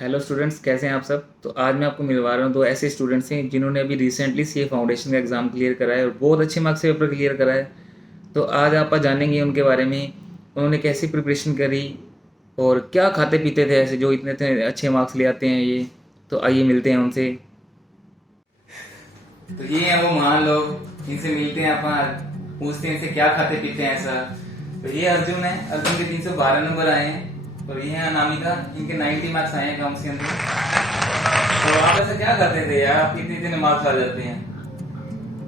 Hello students, कैसे हैं आप सब। तो आज मैं आपको मिलवा रहा हूँ दो ऐसे स्टूडेंट्स हैं जिन्होंने अभी रिसेंटली सीए फाउंडेशन का एग्ज़ाम क्लियर करा है और बहुत अच्छे मार्क्स से पेपर क्लियर करा है। तो आज आप जानेंगे उनके बारे में, उन्होंने कैसी प्रिपरेशन करी और क्या खाते पीते थे ऐसे जो इतने इतने अच्छे मार्क्स ले आते हैं ये। तो आइए मिलते हैं उनसे। तो ये हैं वो महान लोग, इनसे मिलते हैं अपन, पूछते हैं इनसे क्या खाते पीते हैं ऐसा। तो ये अर्जुन है, अर्जुन के 312 नंबर आए हैं और ये है अनामिका, इनके 90 मार्क्स आए हैं अकाउंट्स के अंदर। तो आप ऐसा क्या करते थे यार, आप इतने इतने मार्क्स आ जाते हैं।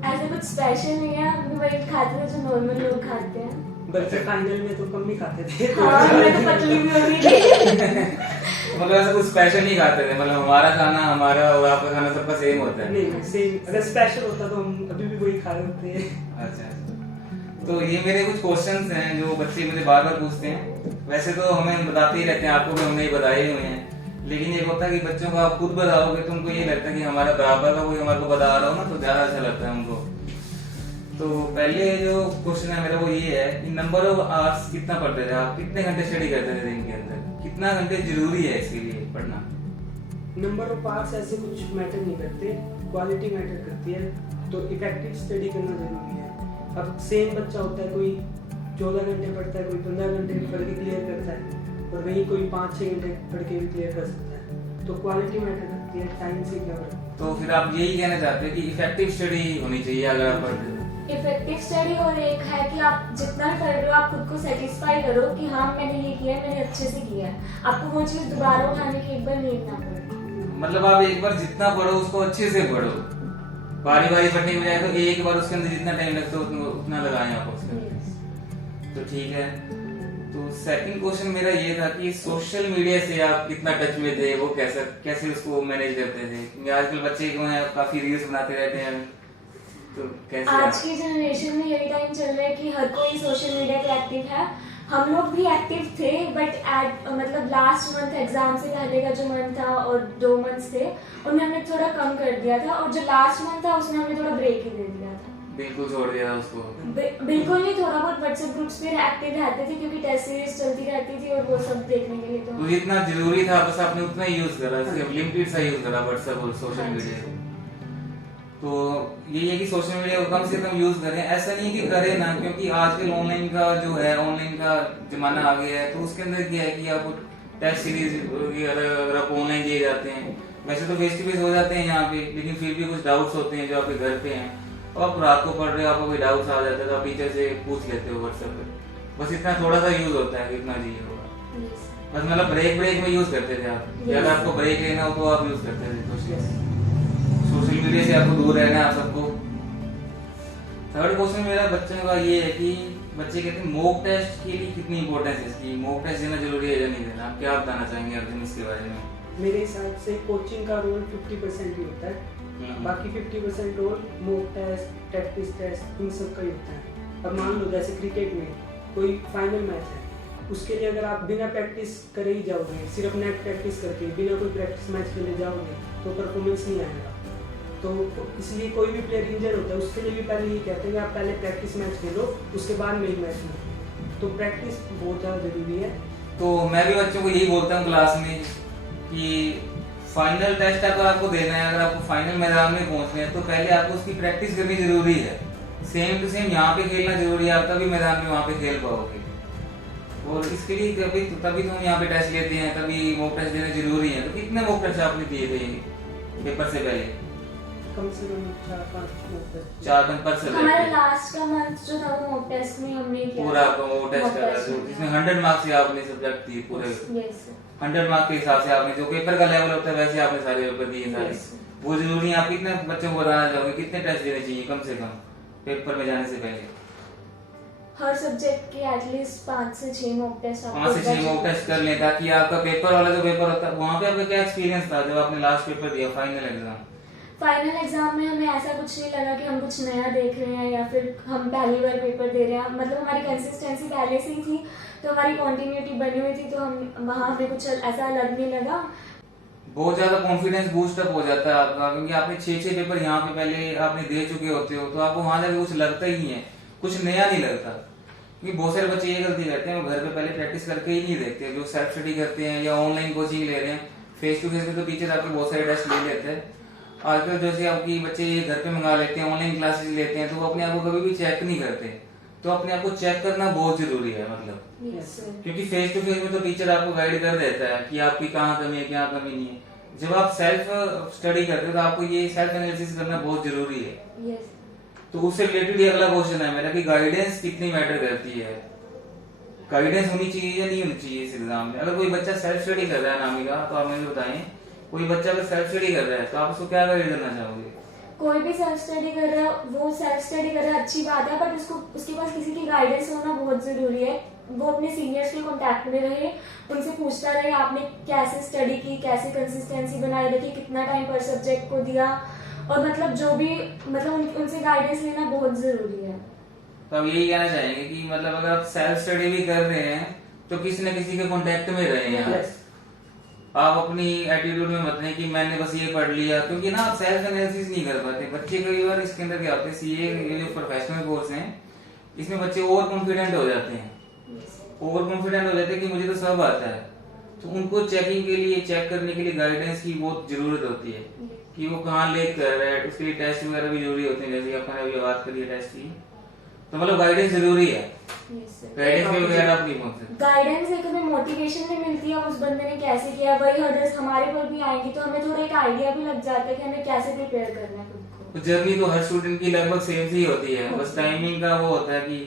ऐसा कुछ स्पेशल नहीं है, हम भी वही खाते थे जो नॉर्मल लोग खाते हैं। बल्कि फाइनल में तो कम ही खाते थे। हाँ, मैं तो पतली भी हो गई थी। मतलब ऐसा कुछ स्पेशल नहीं खाते थे, मतलब हमारा खाना हमारा और आपका खाना सबका सेम होता है। नहीं सेम, अगर स्पेशल होता तो हम अभी भी वही खा रहे होते। अच्छा, तो ये मेरे कुछ क्वेश्चंस हैं जो बच्चे मुझे बार बार पूछते हैं। वैसे तो हमें बताते ही रहते हैं, आपको भी हमने बताए हुए हैं, लेकिन ये होता है कि बच्चों को आप खुद बताओगे तो उनको ये लगता है कि हमारा बराबर का कोई हमारे को बता रहा हो ना, तो ज्यादा अच्छा लगता है उनको। तो पहले जो क्वेश्चन है मेरा वो ये है कि नंबर ऑफ आवर्स कितना पढ़ते थे आप, कितने घंटे स्टडी करते थे दिन के अंदर, कितना घंटे जरूरी है इसके लिए पढ़ना। नंबर ऑफ आवर्स ऐसे कुछ मैटर नहीं करते, क्वालिटी मैटर करती है। तो इफेक्टिव स्टडी करना जरूरी है। अब सेम बच्चा होता है, कोई 14 घंटे पढ़ता है, कोई 15 घंटे पढ़ के क्लियर करता है, और वहीं कोई 5-6 घंटे पढ़ के भी क्लियर कर सकता है। तो क्वालिटी मैटर करती है, टाइम से क्या पढ़ा। तो फिर आप यही कहना चाहते हैं कि इफेक्टिव स्टडी होनी चाहिए अगर आप पढ़ते हो। इफेक्टिव स्टडी और एक है कि आप जितना भी कर रहे हो आप खुद को सेटिस्फाई करो कि हाँ मैंने ये किया है, मैंने अच्छे से किया है। आपको वो चीज दोबारा उठाने की एक बार नीड ना पड़े। मतलब आप एक बार जितना पढ़ो उसको अच्छे से पढ़ो, बारी बारी पढ़ने की बजाय तो एक बार उसके अंदर जितना टाइम लगता है उतना लगाएं आप उसके अंदर। तो ठीक है। तो सेकंड क्वेश्चन मेरा ये था कि सोशल मीडिया से आप कितना टच में थे, वो कैसे कैसे उसको मैनेज करते थे, क्योंकि आजकल बच्चे जो हैं काफी रील्स बनाते रहते हैं। तो कैसे आज की जनरेशन में यही टाइम चल रहा है कि हर कोई सोशल मीडिया पे एक्टिव है। हम लोग भी एक्टिव थे, बट मतलब लास्ट मंथ एग्जाम से पहले का जो मंथ था और 2 मंथ्स थे उनमें हमने थोड़ा कम कर दिया था, और जो लास्ट मंथ था उसमें हमने थोड़ा ब्रेक ही दे दिया था। बिल्कुल छोड़ दिया था उसको। बिल्कुल नहीं, थोड़ा बहुत व्हाट्सएप ग्रुप्स पे एक्टिव रहते थे क्योंकि टेस्ट सीरीज चलती रहती थी और वो सब देखने के लिए। तो जितना जरूरी था बस आपने उतना ही यूज करा, सिर्फ लिमिटेड सा यूज करा व्हाट्सएप और सोशल मीडिया को। तो यही है कि सोशल मीडिया को कम से कम यूज करें, ऐसा नहीं कि करें ना, क्योंकि आजकल ऑनलाइन का जो है, ऑनलाइन का जमाना आ गया है। तो उसके अंदर क्या है कि आप टेस्ट सीरीज अगर आप ऑनलाइन दिए जाते हैं, वैसे तो फेस टू फेस हो जाते हैं यहाँ पे, लेकिन फिर भी कुछ डाउट्स होते हैं जो आपके घर पे हैं, और आप रात को पढ़ रहे हो, आपको कोई डाउट्स आ जाता है तो आप टीचर से पूछ लेते हो व्हाट्सएप पे। बस इतना थोड़ा सा यूज होता है, इतना चाहिए होगा बस। मतलब ब्रेक ब्रेक में यूज करते थे आप, अगर आपको ब्रेक लेना हो तो आप यूज करते थे। सोशल मीडिया से आपको दूर रहना है आप सबको। थर्ड क्वेश्चन मेरा बच्चों का ये है कि बच्चे कहते हैं मॉक टेस्ट के लिए कितनी इंपॉर्टेंस है इसकी, मॉक टेस्ट देना जरूरी है या नहीं देना, आप क्या बताना चाहेंगे अर्जुन इसके बारे में। मेरे हिसाब से कोचिंग का रोल 50% ही होता है, बाकी 50% role mock test, practice test, इन सब का ही होता है। अब मान लो जैसे क्रिकेट में कोई फाइनल मैच है, उसके लिए अगर आप बिना प्रैक्टिस करे ही जाओगे, सिर्फ नेट प्रैक्टिस करके बिना कोई प्रैक्टिस मैच के लिए जाओगे तो परफॉर्मेंस नहीं आएगा। तो इसलिए कोई भी प्लेयर इंजर्ड होता है उसके लिए भी पहले ये कहते हैं कि आप पहले प्रैक्टिस मैच खेलो, उसके बाद मेन मैच में। तो प्रैक्टिस बहुत ज़्यादा जरूरी है। तो मैं भी बच्चों को यही बोलता हूँ क्लास में कि फाइनल टेस्ट अगर आपको देना है, अगर आपको फाइनल मैदान में पहुंचना है, तो पहले आपको उसकी प्रैक्टिस करनी जरूरी है। सेम टू सेम यहाँ पे खेलना जरूरी है, आप तभी मैदान में वहाँ पे खेल पाओगे। और इसके लिए तभी तो हम यहाँ पे टेस्ट लेते हैं, तभी मॉक टेस्ट देना जरूरी है। तो कितने मॉक टेस्ट आपने दिए थे पेपर से पहले? कम से कम 4-5 पर से हमारा लास्ट का मंथ जो था वो मॉक टेस्ट में हमने किया पूरा मॉक टेस्ट करा, जिसमें 100 मार्क्स से आपने सब्जेक्ट दिए पूरे। 100 मार्क्स के हिसाब से आपने जो पेपर का लेवल होता है वैसे आपने सारे पेपर दिए सारे। वो जरूरी है। आप कितने बच्चों को बताना चाहोगे कितने टेस्ट देने चाहिए कम से कम पेपर में जाने से पहले? हर सब्जेक्ट के एटलीस्ट 5 से 6 मॉक टेस्ट 5 से 6 मॉक टेस्ट कर लें, ताकि आपका पेपर वाला जो पेपर होता है वहाँ पे आपका क्या एक्सपीरियंस था जब आपने लास्ट पेपर दिया फाइनल एग्जाम? फाइनल एग्जाम में हमें ऐसा कुछ नहीं लगा कि हम कुछ नया देख रहे हैं या फिर हम पहली बार पेपर दे रहे हैं। मतलब हमारी कंसिस्टेंसी पहले से ही थी, तो हमारी कंटिन्यूटी बनी हुई थी, तो हम वहाँ हमें कुछ ऐसा अलग नहीं लगा। बहुत ज्यादा कॉन्फिडेंस बूस्ट अप हो जाता है आपका, क्योंकि आपने 6 पेपर यहाँ पे पहले आपने दे चुके होते हो, तो आपको वहां जाके कुछ लगता ही नहीं है, कुछ नया नहीं लगता। क्योंकि बहुत सारे बच्चे ये गलती करते हैं, वो घर पे पहले प्रैक्टिस करके ही नहीं देखते, जो सेल्फ स्टडी करते हैं या ऑनलाइन कोचिंग ले रहे हैं, फेस टू फेस में तो टीचर आपके बहुत सारे टेस्ट ले लेते हैं। आजकल जैसे आपकी बच्चे घर पे मंगा लेते हैं, ऑनलाइन क्लासेस लेते हैं, तो वो अपने आप को कभी भी चेक नहीं करते। तो अपने आप को चेक करना बहुत जरूरी है, मतलब Yes, sir. क्योंकि फेस टू फेस में तो टीचर आपको गाइड कर देता है कि आपकी कहाँ कमी है, क्या कमी नहीं है। जब आप सेल्फ स्टडी करते हो तो आपको ये सेल्फ एनालिसिस करना बहुत जरूरी है। Yes. तो उससे रिलेटेड ये अगला क्वेश्चन है मेरा कि गाइडेंस कितनी मैटर करती है। गाइडेंस होनी चाहिए या नहीं होनी चाहिए इस एग्जाम में? अगर कोई बच्चा सेल्फ स्टडी कर रहा है नामिका, तो आप मुझे बताएं, कोई बच्चा अगर सेल्फ स्टडी कर रहा है तो आप उसको क्या गाइड करना चाहोगे? कोई भी सेल्फ स्टडी कर रहा है, वो सेल्फ स्टडी कर रहा है, अच्छी बात है, बट उसको उसके पास किसी की गाइडेंस होना बहुत जरूरी है। वो अपने सीनियर्स के कांटेक्ट में रहे, उनसे पूछता रहे आपने कैसे स्टडी की, कैसे कंसिस्टेंसी बनाए रखी, कितना टाइम पर सब्जेक्ट को दिया, और मतलब जो भी मतलब उनसे गाइडेंस लेना बहुत जरूरी है। तो आप यही कहना चाहेंगे कि मतलब अगर आप सेल्फ स्टडी भी कर रहे हैं तो किसी न किसी के कांटेक्ट में रहे हैं। Yes. आप अपनी एटीट्यूड में मत लें कि मैंने बस ये पढ़ लिया, क्योंकि ना आप सेल्फ एनालिसिस नहीं कर पाते। बच्चे कई बार इसके अंदर क्या होते हैं, सीए ये जो प्रोफेशनल कोर्स हैं इसमें बच्चे ओवर कॉन्फिडेंट हो जाते हैं। ओवर कॉन्फिडेंट हो जाते हैं कि मुझे तो सब आता है। तो उनको चेकिंग के लिए, चेक करने के लिए गाइडेंस की बहुत जरूरत होती है कि वो कहाँ लेट कर रहा है। उसके लिए टेस्ट वगैरह भी जरूरी होते हैं, जैसे अपन अभी बात करिए टेस्ट की। तो मतलब गाइडेंस जरूरी है। गाइडेंस के बगैर आप नहीं पहुंच सकते। गाइडेंस एक हमें मोटिवेशन भी मिलती है उस बंदे ने कैसे किया, वही हर्डल्स हमारे पर भी आएंगी तो हमें थोड़ा एक आइडिया भी लग जाता है कि हमें कैसे प्रिपेयर करना है खुद को। तो जर्नी तो हर स्टूडेंट की लगभग सेम सी होती है, बस टाइमिंग का वो होता है कि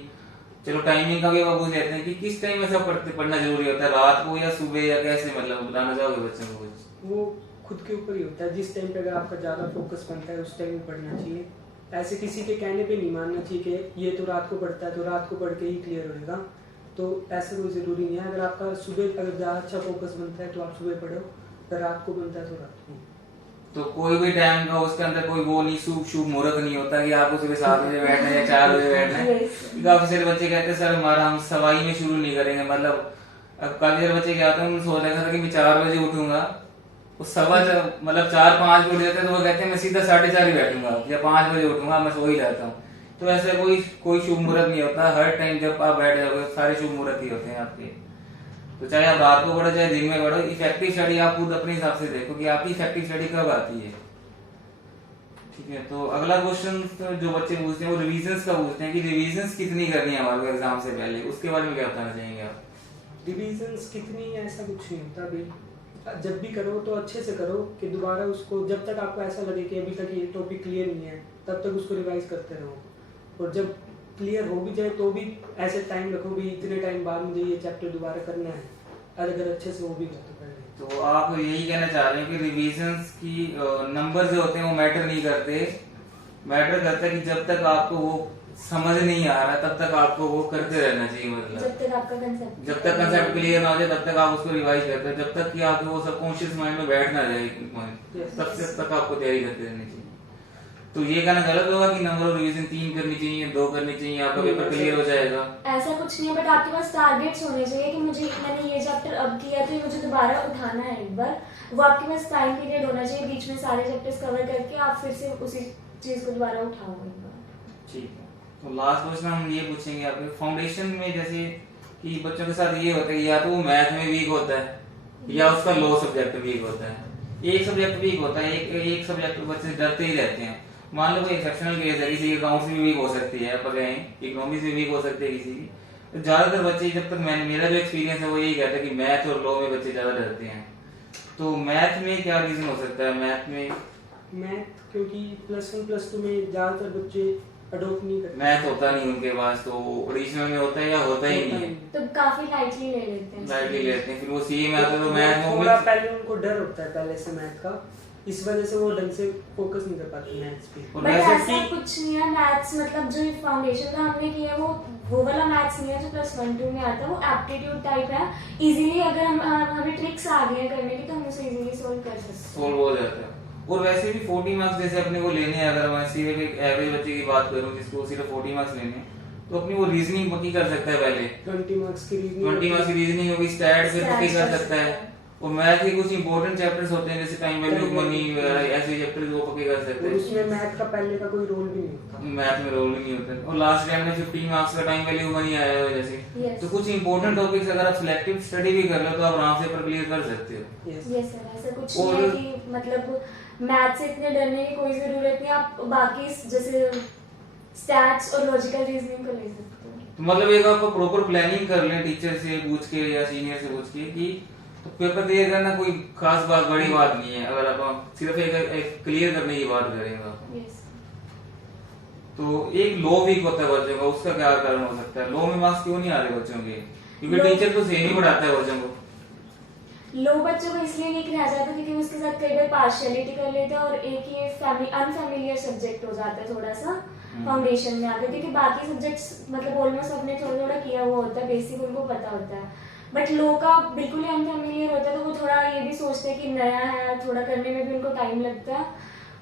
चलो टाइमिंग का भी आप पूछ लेते हैं कि किस टाइम में सब पढ़ना जरूरी होता है, रात को या सुबह या कैसे, मतलब बताना चाहोगे बच्चों को कुछ? वो खुद के ऊपर ही होता है। जिस टाइम पे अगर आपका ज्यादा फोकस बनता है उस टाइम में पढ़ना चाहिए। ऐसे किसी के कहने पे नहीं मानना चाहिए कि ये तो रात को पढ़ता है तो रात को पढ़ के ही क्लियर होएगा, तो ऐसा कोई जरूरी नहीं है। अगर आपका सुबह अगर ज्यादा अच्छा फोकस बनता है तो आप सुबह पढ़ो, अगर रात को बनता है तो रात को। तो कोई भी टाइम का उसके अंदर कोई वो नहीं, शुभ मुहूर्त नहीं होता कि आपको सुबह 7 बजे बैठना है या 4 बजे बैठना है। काफी सारे बच्चे कहते हैं सर हमारा हम सवाई में शुरू नहीं करेंगे, मतलब अब काफी सारे बच्चे क्या होते हैं उन्होंने सोचा था कि मैं 4 बजे उठूंगा, उस सवा मतलब 4-5 बजे उठ जाते हैं तो वो कहते हैं मैं सीधा 4:30 ही बैठूंगा या 5 बजे उठूंगा, मैं सो ही जाता हूँ। तो ऐसा कोई शुभ मुहूर्त नहीं होता। हर टाइम जब आप बैठ जाओगे सारे शुभ मुहूर्त ही होते हैं आपके। तो चाहे आप रात को पढ़ो चाहे दिन में पढ़ो, इफेक्टिव स्टडी आप खुद अपने हिसाब से देखो कि आपकी इफेक्टिव स्टडी कब आती है। ठीक है, तो अगला क्वेश्चन जो बच्चे पूछते हैं वो रिविजन्स का पूछते हैं कि रिविजन्स कितनी करनी है हमारे एग्जाम से पहले, उसके बारे में क्या बताना चाहेंगे आप? रिविजन्स कितनी है ऐसा कुछ नहीं होता भाई। जब भी करो तो अच्छे से करो कि दोबारा उसको, जब तक आपको ऐसा लगे कि अभी तक ये टॉपिक क्लियर नहीं है तब तक उसको रिवाइज करते रहो। और जब क्लियर हो भी जाए तो भी ऐसे टाइम रखो भी इतने टाइम बाद मुझे ये चैप्टर दोबारा करना है, अगर अच्छे से वो भी कर तो पहले। तो आप यही कहना चाह रहे हैं कि रिविजन्स की नंबर जो होते हैं वो मैटर नहीं करते, मैटर करता है कि जब तक आपको वो समझ नहीं आ रहा तब तक आपको वो करते रहना चाहिए। मतलब जब तक आपका कंसेप्ट क्लियर ना हो जाए तब तक आप उसको रिवाइज करते हैं, जब तक कि आपको वो सबकॉन्शियस माइंड में बैठ ना जाए तब तक आपको तैयारी करते रहनी चाहिए। तो ये कहना गलत होगा कि नंबर ऑफ रिवीजन 3 करनी चाहिए, 2 करनी चाहिए, आपका पेपर क्लियर हो जाएगा? ऐसा कुछ नहीं है, बट आपके पास टारगेट्स होने चाहिए कि मुझे मैंने ये चैप्टर अब किया तो ये मुझे दोबारा उठाना है एक बार। वो आपके पास टाइम पीरियड होना चाहिए, बीच में सारे चैप्टर्स कवर करके आप फिर से उसी चीज को दोबारा उठाओ एक बार। ठीक है, तो लास्ट क्वेश्चन हम ये पूछेंगे आपके फाउंडेशन में, जैसे कि बच्चों के साथ ये होता है या तो वो मैथ में वीक होता है या उसका लो सब्जेक्ट वीक होता है। एक सब्जेक्ट वीक होता है, एक सब्जेक्ट बच्चे डरते ही रहते हैं। मान लो कोई एक्सेप्शनल केस है, किसी अकाउंट्स में वीक हो सकती है, पर इकोनॉमिक्स में वीक हो सकती है किसी की। तो ज्यादातर बच्चे, जब तक मेरा जो एक्सपीरियंस है वो यही कहता है कि मैथ और लॉ में बच्चे ज्यादा डरते हैं। तो मैथ में क्या रीजन हो सकता है? मैथ क्योंकि +1 +2 में ज्यादातर बच्चे अडॉप्ट नहीं करते, मैथ होता नहीं उनके पास, तो ओरिजिनल में होता है या होता ही नहीं है, तो काफी लाइटली ले लेते हैं। लाइटली लेते हैं, फिर वो सीए में आते तो मैथ में थोड़ा पहले उनको डर होता है पहले से मैथ का, इस वजह से वो ढंग से फोकस नहीं कर पाते मैथ्स पे। और बट वैसे ऐसा कुछ नहीं है, मैथ्स मतलब जो फाउंडेशन का हमने किया वो वाला मैथ्स नहीं है जो +1-2 में आता है, वो एप्टीट्यूड टाइप है। इजीली अगर हमें ट्रिक्स आ गई है करने की तो हम उसे इजीली सोल्व कर सकते हैं, सोल्व हो जाता है। और वैसे भी 40 मार्क्स जैसे अपने को लेने हैं, अगर मैं सीए के एवरेज बच्चे की बात करूं जिसको सिर्फ 40 मार्क्स लेने हैं, तो अपनी वो रीजनिंग पक्की कर सकता है पहले। 20 मार्क्स की 20 मार्क्स की रीजनिंग होगी, स्टैट फिर पक्की कर सकता है, और मैथ के कुछ इंपॉर्टेंट चैप्टर्स होते हैं जैसे टाइम वैल्यू मनी वगैरह, ऐसे चैप्टर वो पक्के कर सकते और हैं। उसमें मैथ का पहले का कोई रोल भी नहीं होता। मैथ में रोल नहीं होता और लास्ट टाइम में 15 मार्क्स का टाइम वैल्यू मनी आया है जैसे। Yes. तो कुछ इंपॉर्टेंट टॉपिक्स अगर आप सिलेक्टिव स्टडी भी कर लो तो आप आराम से पर क्लियर कर सकते हो। Yes. यस सर, ऐसा कुछ और- नहीं है कि मतलब मैथ से इतने डरने की कोई जरूरत नहीं, आप बाकी जैसे स्टैट्स और लॉजिकल रीजनिंग को ले सकते हो। तो मतलब एक आप प्रॉपर प्लानिंग कर लें टीचर से पूछ के या सीनियर से पूछ के कि तो पेपर क्लियर करना कोई खास बात बड़ी बात नहीं है, अगर आप सिर्फ एक क्लियर करने की बात करेंगे। यस तो एक लो वीक होता है बच्चों का, उसका क्या कारण हो सकता है? लो में मार्क्स क्यों नहीं आ रहे बच्चों के? क्योंकि Low- टीचर तो सेम ही पढ़ाता है बच्चों को। लो बच्चों को इसलिए वीक रह जाता है क्योंकि वो उसके साथ कई बार पार्शियलिटी कर लेते हैं और एक ये अनफैमिलियर सब्जेक्ट हो जाता है थोड़ा सा फाउंडेशन में आकर, क्योंकि बाकी सब्जेक्ट्स मतलब ऑलमोस्ट सबने थोड़ा थोड़ा किया हुआ होता है, बेसिक उनको पता होता है। बट लो का बिल्कुल ही अनफैमिलियर होता है तो वो थोड़ा ये भी सोचते हैं कि नया है, थोड़ा करने में भी उनको टाइम लगता है।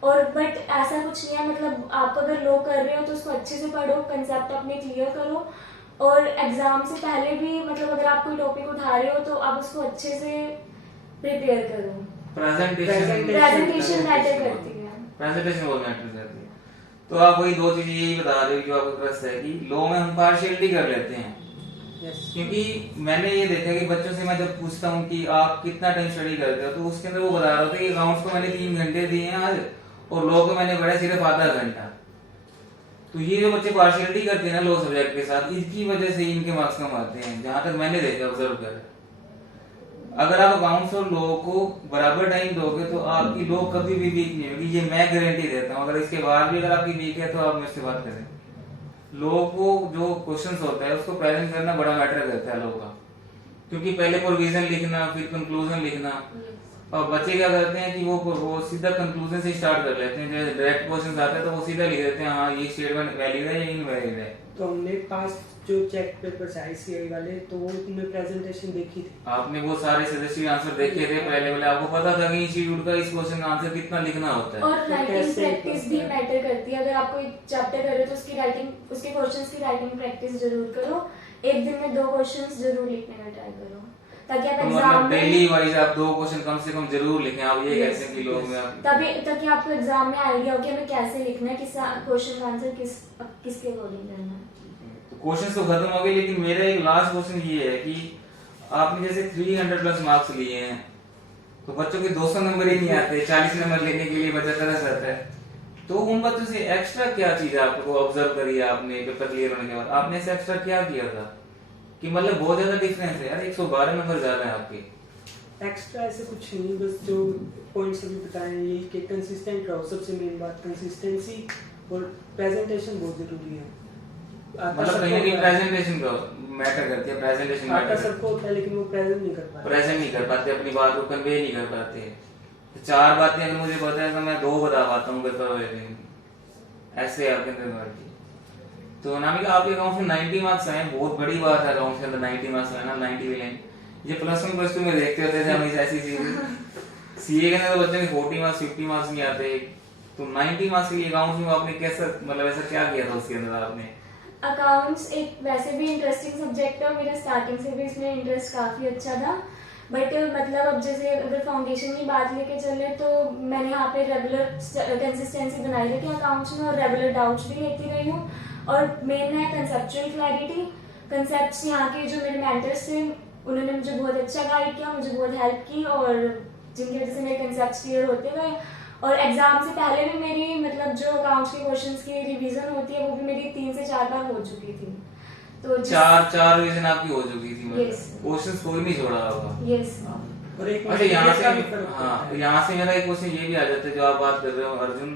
और बट ऐसा कुछ नहीं है, मतलब आप अगर लो कर रहे हो तो उसको अच्छे से पढ़ो, कंसेप्ट अपने क्लियर करो और एग्जाम से पहले भी मतलब अगर आप कोई टॉपिक उठा रहे हो तो आप उसको अच्छे से प्रिपेयर करो। प्रेजेंटेशन मैटर करती है। प्रेजेंटेशन बहुत मैटर करती है। तो आप वही दो चीजें यही बता रहे हो जो आपको ट्रस्ट है कि लो में हम पार्शियलिटी कर लेते हैं। Yes. क्योंकि मैंने ये देखा कि बच्चों से मैं जब पूछता हूँ कि आप कितना टाइम स्टडी करते हो तो उसके अंदर वो बता रहा होता है कि अकाउंट्स को मैंने 3 घंटे दिए हैं आज और लॉ को मैंने पढ़ा सिर्फ आधा घंटा। तो ये जो बच्चे पार्शियलिटी करते हैं ना लो सब्जेक्ट के साथ, इसकी वजह से इनके मार्क्स कम आते हैं, जहां तक मैंने देखा ऑब्जर्व कर। अगर आप अकाउंट्स और लॉ को बराबर टाइम दोगे तो आपकी लॉ कभी भी वीक नहीं होगी, ये मैं गारंटी देता हूँ। अगर इसके बाद भी अगर आपकी वीक है तो आप मेरे से बात करें। लॉ को जो क्वेश्चंस होता है उसको प्रेजेंट करना बड़ा मैटर करता है लॉ का, क्योंकि पहले प्रोविजन लिखना फिर कंक्लूजन लिखना। और बच्चे क्या करते हैं कि वो सीधा कंक्लूजन से स्टार्ट कर लेते हैं, जब डायरेक्ट क्वेश्चन आता है तो वो सीधा लिख देते हैं हाँ ये स्टेटमेंट वैलिड है या इनवैलिड है। तो हमने पास्ट जो चेक पेपर्स आईसीआई वाले तो वो तुमने प्रेजेंटेशन देखी थी। आपने वो सारे सजेस्टिव आंसर देखे थे पहले वाले, आपको पता था कि इंस्टीट्यूट का इस क्वेश्चन का आंसर कितना लिखना होता है। और राइटिंग कैसे प्रैक्टिस भी करते हैं? मैटर करती है। अगर आप कोई चैप्टर कर रहे हो तो उसकी राइटिंग, उसके क्वेश्चंस की राइटिंग प्रैक्टिस जरूर करो। एक दिन में 2 क्वेश्चंस जरूर लिखने का ट्राई करो ताकि आप तो एग्जाम मतलब में डेली वाइज आप 2 क्वेश्चन कम से कम जरूर लिखें। आप ये कहते हैं कि लोग में आप ताकि आपको एग्जाम में आइडिया हो कि हमें कैसे लिखना है, किस क्वेश्चन का आंसर किसके अकॉर्डिंग करना है। तो क्वेश्चन तो खत्म हो गए, लेकिन मेरा एक लास्ट क्वेश्चन ये है कि आपने जैसे 300 प्लस मार्क्स लिए हैं तो बच्चों के 200 नंबर ही नहीं आते, 40 नंबर लेने के लिए बच्चा तरस जाता है। तो उन बच्चों से एक्स्ट्रा क्या चीज आपको ऑब्जर्व करी है आपने पेपर क्लियर होने के बाद? आपने ऐसे एक्स्ट्रा क्या किया था कि मतलब बहुत ज्यादा डिफरेंस है यार, 112 नंबर ज्यादा है आपके? एक्स्ट्रा ऐसे कुछ नहीं, बस जो पॉइंट्स अभी बताए हैं यही कि कंसिस्टेंट रहो। सबसे मेन बात कंसिस्टेंसी और प्रेजेंटेशन बहुत जरूरी है। मतलब कहीं ना कहीं प्रेजेंटेशन का मैटर करती है, प्रेजेंटेशन आता मैटर सबको होता है लेकिन वो प्रेजेंट नहीं कर पाते। प्रेजेंट नहीं कर पाते, अपनी बात को कन्वे नहीं कर पाते। तो 4 बातें अगर मुझे पता है तो मैं 2 बता पाता हूँ पेपर में, ऐसे आपके अंदर की। तो नामिका आपके अकाउंट में 90 मार्क्स आए, बहुत बड़ी बात है अकाउंट के अंदर 90 मार्क्स आना, 90 विलेन। ये प्लस 1 प्लस 2 में देखते होते थे हमेशा ऐसी चीजें। सीए के अंदर तो बच्चों के 40 मार्क्स 50 मार्क्स नहीं आते, तो 90 मार्क्स के अकाउंट में आपने कैसा मतलब ऐसा क्या किया था उसके अंदर आपने? अकाउंट्स एक वैसे भी इंटरेस्टिंग सब्जेक्ट है और मेरा स्टार्टिंग से भी इसमें इंटरेस्ट काफी अच्छा था। बट मतलब अब जैसे अगर फाउंडेशन की बात लेके चले तो मैंने यहाँ पे रेगुलर कंसिस्टेंसी बनाई रखी है अकाउंट्स में और रेगुलर डाउट्स भी लेती रही हूँ। और मेन है कंसेप्चुअल क्लैरिटी। कंसेप्ट्स यहाँ के जो मेरे मेंटर्स थे उन्होंने मुझे बहुत अच्छा गाइड किया, मुझे बहुत हेल्प की और जिनकी वजह से मेरे कंसेप्ट्स क्लियर होते गए। और एग्जाम से पहले भी मेरी मतलब जो अकाउंट्स के क्वेश्चंस की रिवीजन होती है वो भी मेरी 3 से 4 बार हो चुकी थी। तो 4 रिवीजन आपकी हो चुकी थी, मतलब Yes. क्वेश्चन कोई नहीं छोड़ा होगा। यस और एक अच्छा यहाँ से का भी फर्क होता हाँ, है। तो यहाँ से मेरा एक क्वेश्चन ये भी आ जाता है जो आप बात कर रहे हो अर्जुन,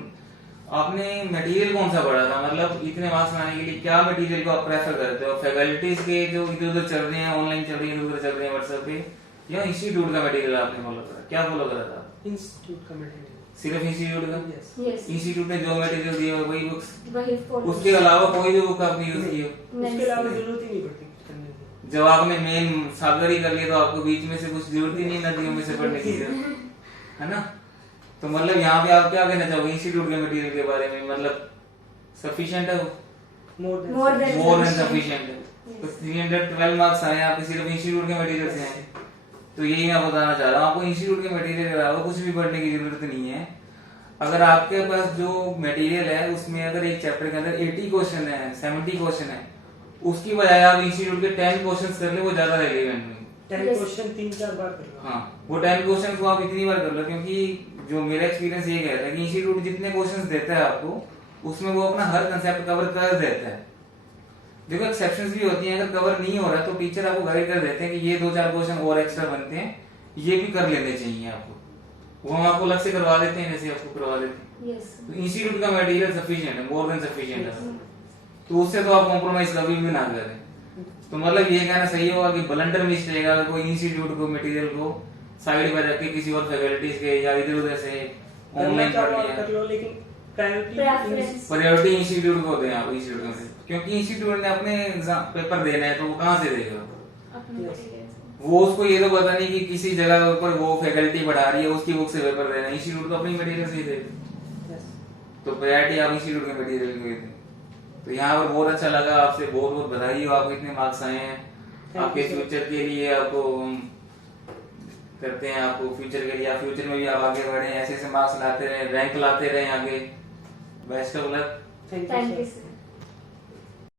आपने मटेरियल कौन सा पढ़ा था? मतलब इतने मार्क्स लाने के लिए क्या मटेरियल को आप प्रेफर करते हो? फैकल्टीज के जो इधर उधर चल रहे हैं, ऑनलाइन चल रही है, इधर उधर चल रहे हैं व्हाट्सएप पे, या इंस्टीट्यूट का मटेरियल आपने फॉलो करा? क्या फॉलो करा था? इंस्टीट्यूट का मटेरियल। सिर्फ इंस्टीट्यूट का? यस। यस इंस्टीट्यूट ने जो मटेरियल दिया वही बुक्स, वही follow। उसके अलावा कोई भी बुक आपने यूज की हो? उसके अलावा जरूरत ही नहीं पड़ती कुछ करने की। जब आपने मेन सागरी कर लिया तो आपको बीच में से कुछ जरूरत ही नहीं नदियों में से पढ़ने की, है ना? तो मतलब यहाँ पे आप क्या कहना चाहोगे इंस्टीट्यूट के मटेरियल के बारे में? मतलब सफिशिएंट है वो? More than more than sufficient. Sufficient है। तो 312 मार्क्स आए आपके सिर्फ इंस्टीट्यूट के मटेरियल से आए। तो यही मैं बताना चाह रहा हूँ, आपको इंस्टीट्यूट के मटेरियल के अलावा कुछ भी पढ़ने की जरूरत नहीं है। अगर आपके पास जो मटेरियल है उसमें अगर एक चैप्टर के अंदर 80 क्वेश्चन है, 70 क्वेश्चन है, उसकी बजाय आप इंस्टीट्यूट के 10 क्वेश्चन कर ले, वो ज्यादा रेलेवेंट है। 10 Yes. क्वेश्चन 3-4 बार कर लो। हाँ, वो 10 क्वेश्चन को आप इतनी बार कर लो, क्योंकि जो मेरा एक्सपीरियंस ये कहता है कि इंस्टीट्यूट जितने क्वेश्चन देता है आपको, उसमें वो अपना हर कंसेप्ट कवर कर देता है। देखो एक्सेप्शंस भी होती हैं, अगर कवर नहीं हो रहा तो टीचर आपको गाइड कर देते हैं कि ये 2-4 क्वेश्चन और एक्स्ट्रा बनते हैं, ये भी कर लेने चाहिए आपको, वो हम आपको अलग से करवा देते हैं, जैसे आपको करवा देते हैं। यस तो इंस्टीट्यूट का मटेरियल सफिशिएंट है, मोर देन सफिशिएंट है, तो उससे तो आप कॉम्प्रोमाइज कभी भी ना करें। तो मतलब ये कहना सही होगा कि ब्लंडर मिस्टेक है अगर कोई इंस्टीट्यूट को मटेरियल को साइड पर रख के किसी और फैकल्टीज के या इधर उधर से ऑनलाइन पढ़ लिया, कर लो, लेकिन Preference. प्रायोरिटी इंस्टीट्यूट को दें आप इंस्टीट्यूट में, क्योंकि इंस्टीट्यूट ने अपने पेपर देना है तो वो कहाँ से देगा, अपने Yes. materials। वो उसको ये तो पता नहीं कि किसी जगह पर वो फैकल्टी पढ़ा रही है उसकी बुक से पेपर देना है, इंस्टीट्यूट तो अपनी मटेरियल से ही देगा, तो प्रायोरिटी आप इंस्टीट्यूट के मटेरियल को दें। तो यहाँ पर बहुत अच्छा लगा, आपसे बहुत बहुत बधाई हो, आपको इतने मार्क्स आए हैं, आपके you, sir. फ्यूचर के लिए आपको करते हैं, आपको फ्यूचर के लिए, आप फ्यूचर में भी आप आगे बढ़े, ऐसे ऐसे मार्क्स लाते रहे, रैंक लाते रहे आगे, best of luck. Thank thank you you sir. Sir.